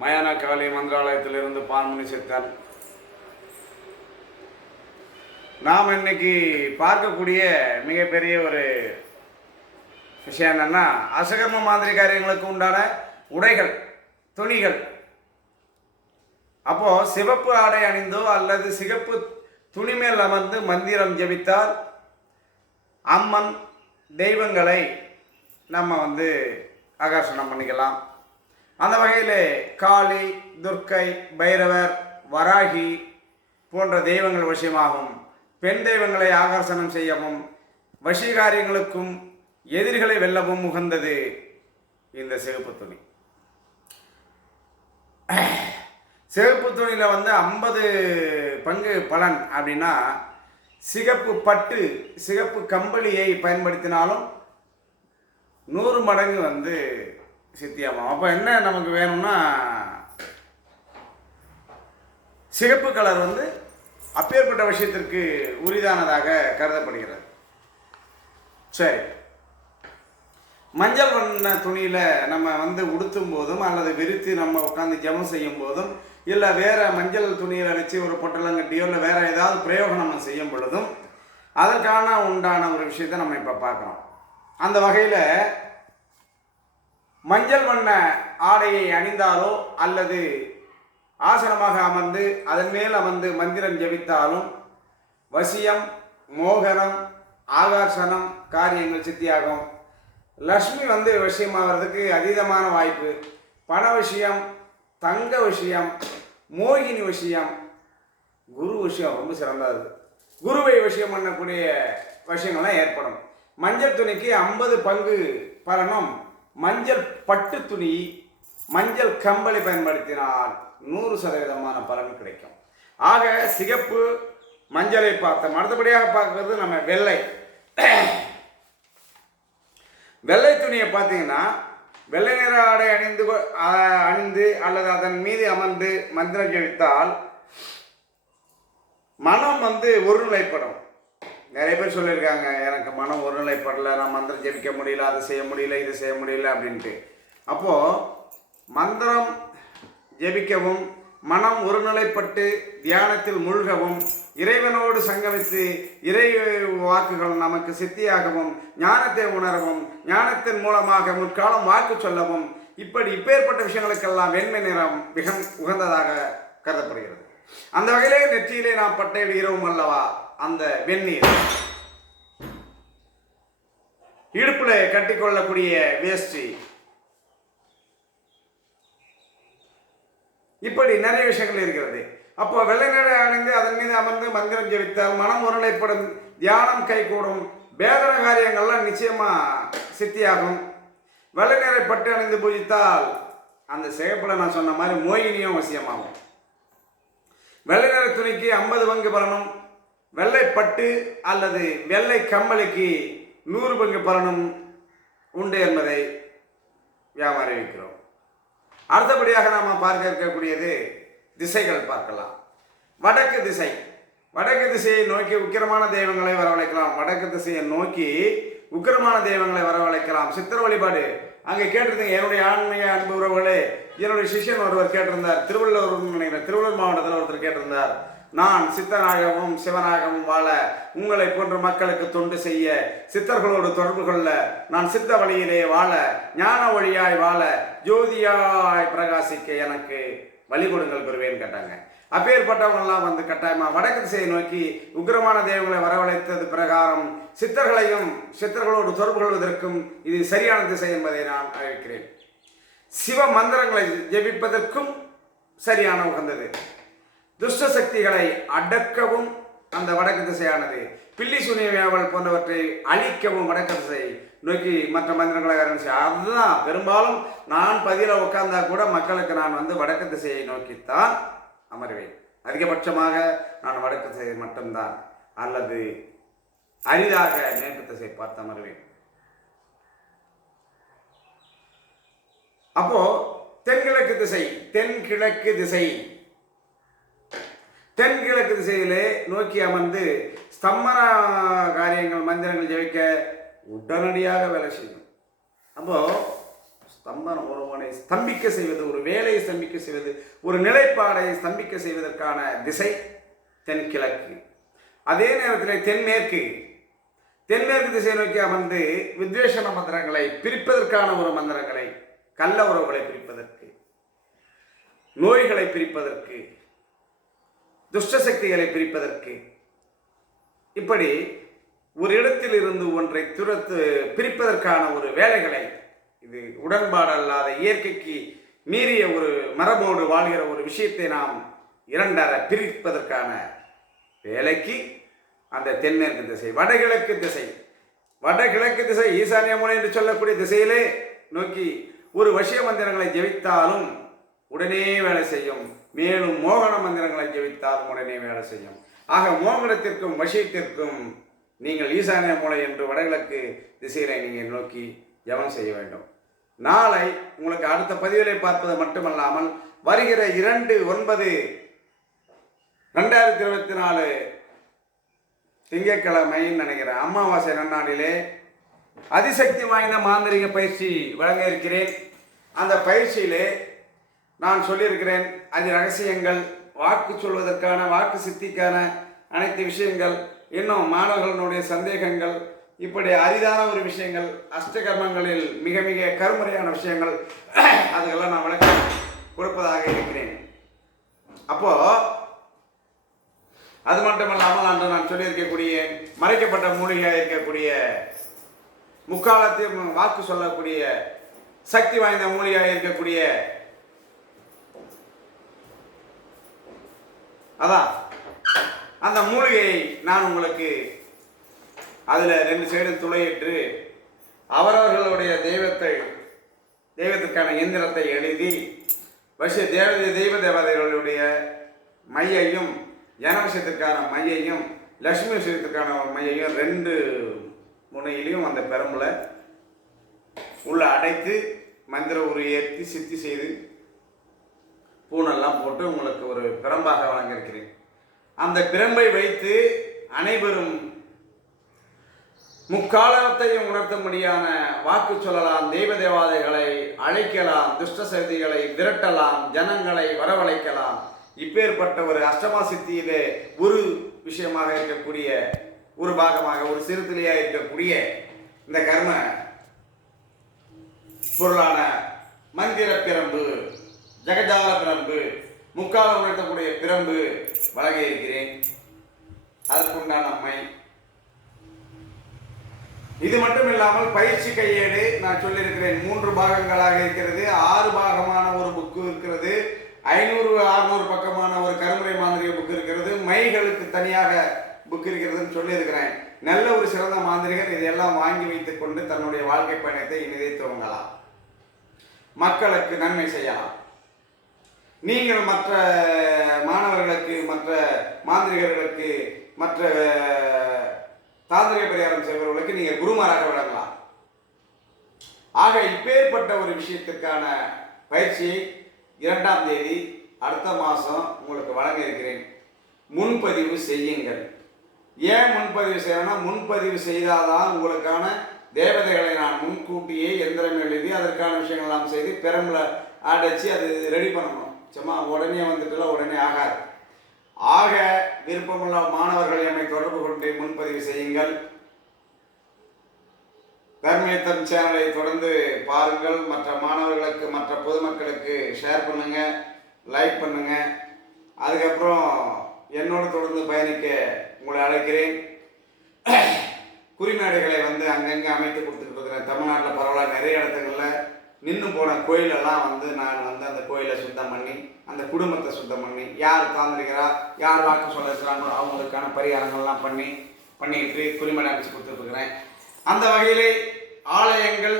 மயான காளி மந்திராலயத்திலிருந்து பான்மணி சித்தன் நாம் இன்னைக்கு பார்க்கக்கூடிய மிகப்பெரிய ஒரு விஷயம் என்னன்னா அசகர்ம மாதிரி காரியங்களுக்கு உண்டான உடைகள் துணிகள். அப்போ சிவப்பு ஆடை அணிந்தோ அல்லது சிகப்பு துணிமேல் அமர்ந்து மந்திரம் ஜெபித்தால் அம்மன் தெய்வங்களை நம்ம வந்து ஆகர்ஷணம் பண்ணிக்கலாம். அந்த வகையில் காளி துர்க்கை பைரவர் வராகி போன்ற தெய்வங்கள் வசியமாகும் பெண் தெய்வங்களை ஆகர்ஷணம் செய்யவும் வசீகாரியங்களுக்கும் எதிரிகளை வெல்லவும் உகந்தது இந்த சிவப்பு துணி. சிவப்பு துணியில் வந்து ஐம்பது பங்கு பலன் அப்படின்னா சிகப்பு பட்டு சிகப்பு கம்பளியை பயன்படுத்தினாலும் நூறு மடங்கு வந்து சித்தியாகும் அப்போ என்ன நமக்கு வேணும்னா சிகப்பு கலர் வந்து அப்பேற்பட்ட விஷயத்திற்கு உரிதானதாக கருதப்படுகிறது. சரி. மஞ்சள் வண்ண துணியில் நம்ம வந்து உடுத்தும் போதும் அல்லது விரித்து நம்ம உட்காந்து ஜெபம் செய்யும் போதும் இல்லை வேறு மஞ்சள் துணியில் வச்சு ஒரு பொட்டலங்கட்டியோ இல்லை வேறு ஏதாவது பிரயோகம் நம்ம செய்யும் பொழுதும் அதற்கான உண்டான ஒரு விஷயத்தை நம்ம இப்போ பார்க்குறோம். அந்த வகையில் மஞ்சள் வண்ண ஆடையை அணிந்தாலோ அல்லது ஆசனமாக அமர்ந்து அதன் மேல் அமர்ந்து மந்திரம் ஜெபித்தாலும் வசியம் மோகனம் ஆகர்ஷணம் காரியங்கள் சித்தியாகும். லக்ஷ்மி வந்து விஷயமாகிறதுக்கு அதீதமான வாய்ப்பு. பண விஷயம் தங்க விஷயம் மோகினி விஷயம் குரு விஷயம் ரொம்ப சிறந்தது. குருவை விஷயம் பண்ணக்கூடிய விஷயங்கள்லாம் ஏற்படும். மஞ்சள் துணிக்கு ஐம்பது பங்கு பலனும் மஞ்சள் பட்டு துணி மஞ்சள் கம்பளி பயன்படுத்தினால் நூறு சதவீதமான பலன் கிடைக்கும். ஆக சிகப்பு மஞ்சளை பார்த்தோம் அடுத்தபடியாக பார்க்கறது நம்ம வெள்ளை. வெள்ளை துணியை பார்த்தீங்கன்னா வெள்ளை நிற ஆடை அணிந்து அணிந்து அல்லது அதன் மீது அமர்ந்து மந்திரம் ஜெயித்தால் மனம் வந்து ஒருநிலைப்படும். நிறைய பேர் சொல்லியிருக்காங்க எனக்கு மனம் ஒருநிலைப்படலை நான் மந்திரம் ஜெபிக்க முடியல அதை செய்ய முடியல இதை செய்ய முடியல அப்படின்ட்டு. அப்போது மந்திரம் ஜெபிக்கவும் மனம் ஒருநிலைப்பட்டு தியானத்தில் மூழ்கவும் இறைவனோடு சங்கமித்து இறை வாக்குகள் நமக்கு சித்தியாகவும் ஞானத்தை உணரவும் ஞானத்தின் மூலமாக முற்காலம் வாக்கு சொல்லவும் இப்படி இப்பேற்பட்ட விஷயங்களுக்கெல்லாம் வெண்மை நிறம் மிக உகந்ததாக கருதப்படுகிறது. அந்த வகையிலே நெற்றியிலே நாம் பட்டையிடுகிறோம் அல்லவா? அந்த வெந்நீர். இடுப்புல கட்டிக்கொள்ளக்கூடிய வேஷ்டி. இப்படி நிறைய விஷயங்கள் இருக்கிறது. அப்போ வெள்ளை நிலை அணிந்து அதன் மீது அமர்ந்து மந்திரம் ஜெபித்தால் மனம் ஒருநிலைப்படும் தியானம் கைகூடும் வேதன காரியங்கள்லாம் நிச்சயமா சித்தியாகும். வெள்ளை நிறை பட்டு அணிந்து பூஜித்தால் அந்த சிகப்புல நான் சொன்ன மாதிரி மோகினியும் அவசியமாகும். வெள்ளை நிற துணிக்கு ஐம்பது பங்கு பலனும் வெள்ளைப்பட்டு அல்லது வெள்ளை கம்மலுக்கு நூறு பங்கு பலனும் உண்டு என்பதை வியாபாரம் அடுத்தபடியாக நாம் பார்க்க இருக்கக்கூடியது திசைகள் பார்க்கலாம். வடக்கு திசை. வடக்கு திசையை நோக்கி உக்கிரமான தெய்வங்களை வரவழைக்கலாம். வடக்கு திசையை நோக்கி உக்கிரமான தெய்வங்களை வரவழைக்கலாம். சித்திர வழிபாடு. அங்கே கேட்டிருந்தீங்க என்னுடைய ஆன்மீக அன்பு உறவுகளே என்னுடைய சிஷ்யன் ஒருவர் கேட்டிருந்தார் திருவள்ளூர் நினைக்கிறேன் திருவள்ளூர் மாவட்டத்தில் ஒருத்தர் கேட்டிருந்தார். நான் சித்தநாயகமும் சிவநாயகமும் வாழ உங்களை போன்ற மக்களுக்கு தொண்டு செய்ய சித்தர்களோடு தொடர்பு கொள்ள நான் சித்த வழியிலே வாழ ஞான வழியாய் வாழ ஜோதியாய் பிரகாசிக்க எனக்கு வழி கொடுங்கள் பெறுவேன்னு கேட்டாங்க. அப்பேற்பட்டவங்கெல்லாம் வந்து கட்டாயமா வடக்கு திசையை நோக்கி உக்கிரமான தெய்வங்களை வரவழைத்தது பிரகாரம் சித்தர்களையும் சித்தர்களோடு தொடர்பு கொள்வதற்கும் இது சரியான திசை என்பதை நான் அறிவிக்கிறேன். சிவ மந்திரங்களை ஜெபிப்பதற்கும் சரியான உகந்தது. துஷ்ட சக்திகளை அடக்கவும் அந்த வடக்கு திசையானது. பில்லி சுனியவியாவல் போன்றவற்றை அழிக்கவும் வடக்கு திசை நோக்கி மற்ற மந்திரங்களாக இருந்துச்சு அதுதான் பெரும்பாலும் நான் பதில உட்கார்ந்தா கூட மக்களுக்கு நான் வந்து வடக்கு திசையை நோக்கித்தான் அமர்வேன். அதிகபட்சமாக நான் வடக்கு திசையை மட்டும்தான் அல்லது அரிதாக மேற்கு திசை பார்த்து அமர்வேன். அப்போ தென்கிழக்கு திசை தென்கிழக்கு திசை. தென்கிழக்கு திசையிலே நோக்கி அமர்ந்து ஸ்தம்பன காரியங்கள் மந்திரங்கள் ஜெயிக்க உடனடியாக வேலை செய்யும். அப்போது ஸ்தம்பன ஒருவனை ஸ்தம்பிக்க செய்வது ஒரு வேலையை ஸ்தம்பிக்க செய்வது ஒரு நிலைப்பாடை ஸ்தம்பிக்க செய்வதற்கான திசை தென்கிழக்கு. அதே நேரத்தில் தென்மேற்கு. தென்மேற்கு திசை நோக்கி அமர்ந்து வித்வேஷண மந்திரங்களை பிரிப்பதற்கான ஒரு மந்திரங்களை கள்ள உறவுகளை பிரிப்பதற்கு நோய்களை பிரிப்பதற்கு துஷ்ட சக்திகளை பிரிப்பதற்கு. இப்படி ஒரு இடத்தில் இருந்து ஒன்றை துரத்து பிரிப்பதற்கான ஒரு வேலைகளை இது உடன்பாடு அல்லாத இயற்கைக்கு மீறிய ஒரு மரபோடு வாழ்கிற ஒரு விஷயத்தை நாம் இரண்டர பிரிப்பதற்கான வேலைக்கு அந்த தென்மேற்கு திசை வடகிழக்கு திசை. வடகிழக்கு திசை ஈசானிய முனை என்று சொல்லக்கூடிய திசையிலே நோக்கி ஒரு வசிய மந்திரங்களை ஜெபித்தாலும் உடனே வேலை செய்யும் மேலும் மோகன மந்திரங்களை ஜெபித்தால் உடனே வேலை செய்யும். ஆக மோகனத்திற்கும் வசியத்திற்கும் நீங்கள் ஈசானிய மூலை என்று வடகிழக்கு திசையில நீங்கள் நோக்கி ஜெபம் செய்ய வேண்டும். நாளை உங்களுக்கு அடுத்த பதிவிலை பார்ப்பது மட்டுமல்லாமல் வருகிற இரண்டு ஒன்பது ரெண்டாயிரத்தி இருபத்தி நாலு திங்கட்கிழமைன்னு நினைக்கிறேன் அமாவாசை நன்னாளிலே அதிசக்தி வாய்ந்த மாந்திரிக பயிற்சி வழங்க இருக்கிறேன். அந்த பயிற்சியிலே நான் சொல்லியிருக்கிறேன் அது ரகசியங்கள். வாக்கு சொல்வதற்கான வாக்கு சித்திக்கான அனைத்து விஷயங்கள் இன்னும் மாணவர்களுடைய சந்தேகங்கள் இப்படி அரிதான ஒரு விஷயங்கள் அஷ்டகர்மங்களில் மிக மிக கருமுறையான விஷயங்கள் அதுக்கெல்லாம் நான் விளக்கம் கொடுப்பதாக இருக்கிறேன். அப்போ அது மட்டுமல்லாமல் அன்று நான் சொல்லியிருக்கக்கூடிய மறைக்கப்பட்ட மூலிகையாக இருக்கக்கூடிய முக்காலத்தையும் வாக்கு சொல்லக்கூடிய சக்தி வாய்ந்த மூலிகையாக இருக்கக்கூடிய அதான் அந்த மூலிகையை நான் உங்களுக்கு அதில் ரெண்டு சைடும் துளையிட்டு அவரவர்களுடைய தெய்வத்தை தெய்வத்துக்கான எந்திரத்தை எழுதி வசிய தேவதை தெய்வ தேவதைகளுடைய மையையும் ஜனவசியத்துக்கான மையையும் லட்சுமி விஷயத்துக்கான மையையும் ரெண்டு முனையிலையும் அந்த பெரம்புல உள்ள அடைத்து மந்திர உரு ஏற்றி சித்தி செய்து பூனெல்லாம் போட்டு உங்களுக்கு ஒரு பிரம்பாக வழங்கியிருக்கிறேன். அந்த பிரம்பை வைத்து அனைவரும் முக்காலத்தையும் உணர்த்தும்படியான வாக்கு சொல்லலாம் தெய்வ தேவாதைகளை அழைக்கலாம் துஷ்ட சக்திகளை விரட்டலாம் ஜனங்களை வரவழைக்கலாம். இப்பேற்பட்ட ஒரு அஷ்டமா சித்தியிலே ஒரு விஷயமாக இருக்கக்கூடிய ஒரு பாகமாக ஒரு சிறுத்துளியாக இருக்கக்கூடிய இந்த கர்ம பொருளான மந்திர பிரம்பு ஜெகஜால பிரம்பு முக்கால உணர்த்தக்கூடிய பிரம்பு வழங்க இருக்கிறேன். அதற்குண்டான அம்மை. இது மட்டும் இல்லாமல் பயிற்சி கையேடு நான் சொல்லியிருக்கிறேன். மூன்று பாகங்களாக இருக்கிறது. ஆறு பாகமான ஒரு புக்கு இருக்கிறது. ஐநூறு அறுநூறு பக்கமான ஒரு கருமுறை மாந்திரிக புக் இருக்கிறது. மைகளுக்கு தனியாக புக் இருக்கிறதுன்னு சொல்லியிருக்கிறேன். நல்ல ஒரு சிறந்த மாந்திரிகர் இதையெல்லாம் வாங்கி வைத்துக் கொண்டு தன்னுடைய வாழ்க்கை பயணத்தை இனிதே துவங்கலாம். மக்களுக்கு நன்மை செய்யலாம். நீங்கள் மற்ற மாணவர்களுக்கு மற்ற மாந்திரிகர்களுக்கு மற்ற தாந்திரிக பரிகாரம் செய்பவர்களுக்கு நீங்கள் குருமாராக விளங்கலாம் ஆக இப்பேற்பட்ட ஒரு விஷயத்துக்கான பயிற்சியை இரண்டாம் தேதி அடுத்த மாதம் உங்களுக்கு வழங்க இருக்கிறேன். முன்பதிவு செய்யுங்கள். ஏன் முன்பதிவு செய்யணும்னா முன்பதிவு செய்தாதான் உங்களுக்கான தேவதைகளை நான் முன்கூட்டியே எந்திரம் எழுதி அதற்கான விஷயங்கள் நாம் செய்து பெரம்புல அடைச்சி அது ரெடி பண்ணணும். சும்மா உடனே வந்துட்டுலாம் உடனே ஆகாது. ஆக விருப்பமுள்ள மாணவர்கள் என்னை தொடர்பு கொண்டு முன்பதிவு செய்யுங்கள். தர்மேத்தம் சேனலை தொடர்ந்து பாருங்கள். மற்ற மாணவர்களுக்கு மற்ற பொதுமக்களுக்கு ஷேர் பண்ணுங்க லைக் பண்ணுங்க. அதுக்கப்புறம் என்னோடு தொடர்ந்து பயணிக்க உங்களை அழைக்கிறேன். குறிநாடுகளை வந்து அங்கங்கே அமைத்து கொடுத்துட்டு இருக்கிறேன் தமிழ்நாட்டில் பரவாயில்ல நிறைய இடத்துங்களில் நின்று போன கோயிலெல்லாம் வந்து நான் வந்து அந்த கோயிலை சுத்தம் பண்ணி அந்த குடும்பத்தை சுத்தம் பண்ணி யார் தாந்திரிக்கிறா யார் வாக்கு சொல்லிருக்கிறாங்களோ அவங்களுக்கான பரிகாரங்கள்லாம் பண்ணி பண்ணிட்டு குறிமேடை அமைச்சு கொடுத்துருக்குறேன். அந்த வகையிலே ஆலயங்கள்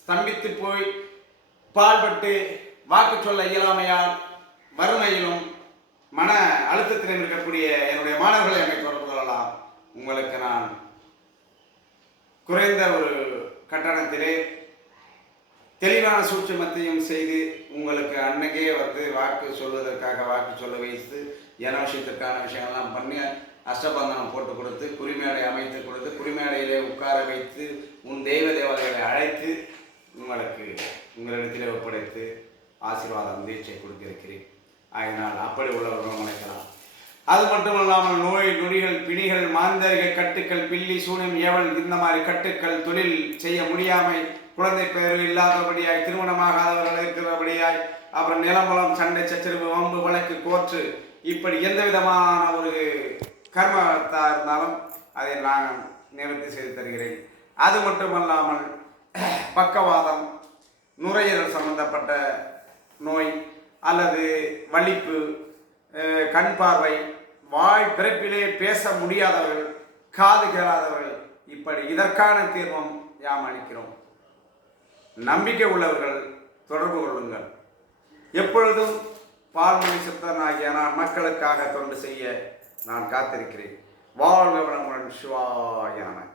ஸ்தம்பித்து போய் பால்பட்டு வாக்கு சொல்ல இயலாமையால் வறுமையிலும் மன அழுத்தத்திலும் இருக்கக்கூடிய என்னுடைய மாணவர்களை என்னை தொடர்பு கொள்ளலாம். உங்களுக்கு நான் குறைந்த ஒரு கட்டணத்திலே தெளிவான சூட்சமத்தையும் செய்து உங்களுக்கு அன்னைக்கே வந்து வாக்கு சொல்வதற்காக வாக்கு சொல்ல வைத்து ஜனவசியத்திற்கான விஷயங்கள்லாம் பண்ணி அஷ்டபந்தனம் போட்டு கொடுத்து குறிமேடை அமைத்து கொடுத்து குறிமேடையிலே உட்கார வைத்து உன் தெய்வ தேவதைகளை அழைத்து உங்களுக்கு உங்களிடத்திலே ஒப்படைத்து ஆசீர்வாதம் தீட்சை கொடுத்திருக்கிறேன். ஆகினால் அப்படி உள்ளவர்கள் நினைக்கலாம். அது மட்டும் இல்லாமல் நோய் நொடிகள் பிணிகள் மாந்தரிக கட்டுக்கள் பில்லி சூனியம் ஏவல் இந்த மாதிரி கட்டுக்கள் தொழில் செய்ய முடியாமை குழந்தை பெயர் இல்லாதபடியாய் திருமணமாகாதவர்கள் இருக்கிறபடியாய் அப்புறம் நிலம்பலம் சண்டை சச்சரவு வம்பு வழக்கு கோற்று இப்படி எந்த விதமான ஒரு கர்மத்தா இருந்தாலும் அதை நான் நிவர்த்தி செய்து தருகிறேன். அது மட்டுமல்லாமல் பக்கவாதம் நுரையீரல் சம்பந்தப்பட்ட நோய் அல்லது வலிப்பு கண் பார்வை வாய் பிறப்பிலே பேச முடியாதவர்கள் காது கேளாதவர்கள் இப்படி இதற்கான தீர்வம் யாம் அளிக்கிறோம். நம்பிக்கை உள்ளவர்கள் தொடர்பு கொள்ளுங்கள். எப்பொழுதும் பால்மொழி சித்தனாகிய நான் மக்களுக்காக தொண்டு செய்ய நான் காத்திருக்கிறேன். வாழ்க வளமுடன் சிவாயான